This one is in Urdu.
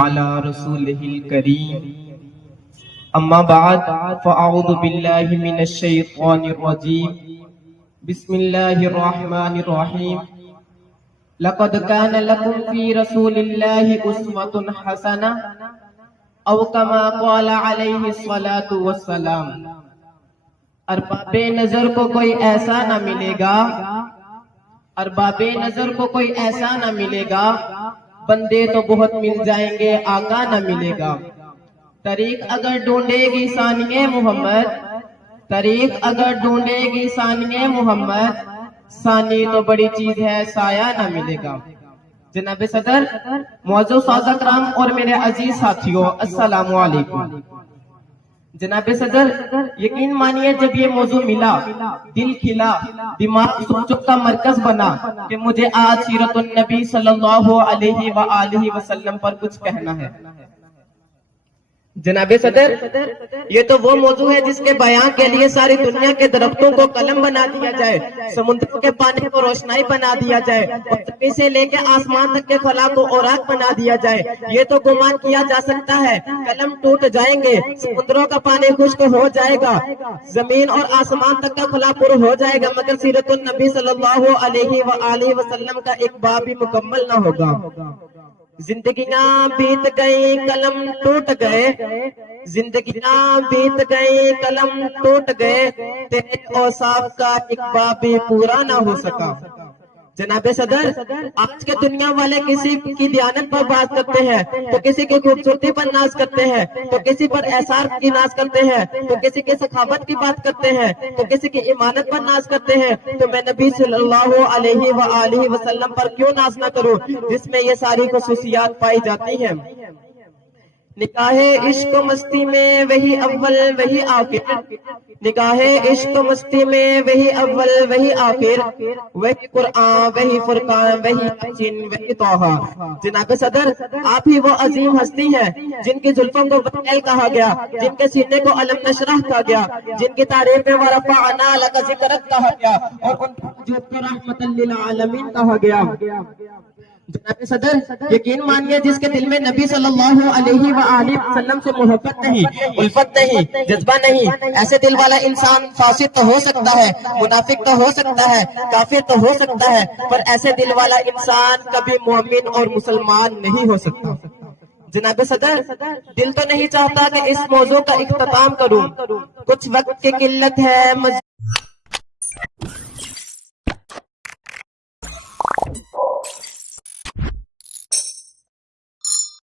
على رسوله الكريم اما بعد فاعوذ بالله من الشيطان الرجيم بسم الله الرحمن الرحيم لقد كان لكم في رسول الله اسوة حسنة او كما قال عليه الصلاة والسلام۔ ارباب نظر کو کوئی ایسا نہ ملے گا، ارباب نظر کو کوئی ایسا نہ ملے گا، بندے تو بہت مل جائیں گے، آقا نہ ملے گا۔ طریق اگر ڈھونڈے گی ثانیہ محمد، طریق اگر ڈھونڈے گی ثانیہ محمد، ثانی تو بڑی چیز ہے، سایہ نہ ملے گا۔ جناب صدر، معزز سادہ کرام اور میرے عزیز ساتھیوں، السلام علیکم۔ جناب صدر، یقین مانیے جب یہ موضوع ملا، دل کھلا، دماغ سوچوں کا مرکز بنا کہ مجھے آج سیرت النبی صلی اللہ علیہ وآلہ وسلم پر کچھ کہنا ہے۔ جناب صدر، یہ تو وہ موضوع ہے جس کے بیان کے لیے ساری دنیا کے درختوں کو قلم بنا دیا جائے، سمندروں کے پانی کو روشنائی بنا دیا جائے، اور زمین سے لے کے آسمان تک کے خلا کو اوراق بنا دیا جائے۔ یہ تو گمان کیا جا سکتا ہے قلم ٹوٹ جائیں گے، سمندروں کا پانی خشک ہو جائے گا، زمین اور آسمان تک کا خلا پر ہو جائے گا، مگر سیرت النبی صلی اللہ علیہ وآلہ وسلم کا ایک باب بھی مکمل نہ ہوگا۔ زندگیاں بیت گئی قلم ٹوٹ گئے، زندگیاں بیت گئی قلم ٹوٹ گئے، تیرے اوصاف کا ایک باب بھی پورا نہ ہو سکا۔ جناب صدر، آج کے دنیا والے کسی کی دیانت پر بات کرتے ہیں تو کسی کی خوبصورتی پر ناز کرتے ہیں، تو کسی پر احسار کی ناز کرتے ہیں، تو کسی کی سخاوت کی بات کرتے ہیں، تو کسی کی ایمانت پر ناز کرتے ہیں۔ تو میں نبی صلی اللہ علیہ وآلہ وسلم پر کیوں ناز نہ کروں جس میں یہ ساری خصوصیات پائی جاتی ہیں۔ نکاح عشق و مستی میں وہی اول وہی آخر، نکاح عشق و مستی میں وہی اول وہی آخر، وہی قرآن وہی فرقان وہی یاسین وہی طٰہٰ۔ جناب صدر، آپ ہی وہ عظیم ہستی ہیں جن کی زلفوں کو وکیل کہا گیا، جن کے سینے کو علم نشرح کہا گیا، جن کی تعریف میں ورفعنا لک ذکرک کہا گیا، اور ان کی وجود کو رحمت للعالمین کہا گیا۔ جناب صدر، یقین مانیے جس کے دل میں نبی صلی اللہ علیہ وآلہ وسلم سے محبت نہیں، الفت نہیں، جذبہ نہیں، ایسے دل والا انسان فاسق تو ہو سکتا ہے، منافق تو ہو سکتا ہے، کافر تو ہو سکتا ہے، پر ایسے دل والا انسان کبھی مومن اور مسلمان نہیں ہو سکتا۔ جناب صدر، دل تو نہیں چاہتا کہ اس موضوع کا اختتام کروں، کچھ وقت کی قلت ہے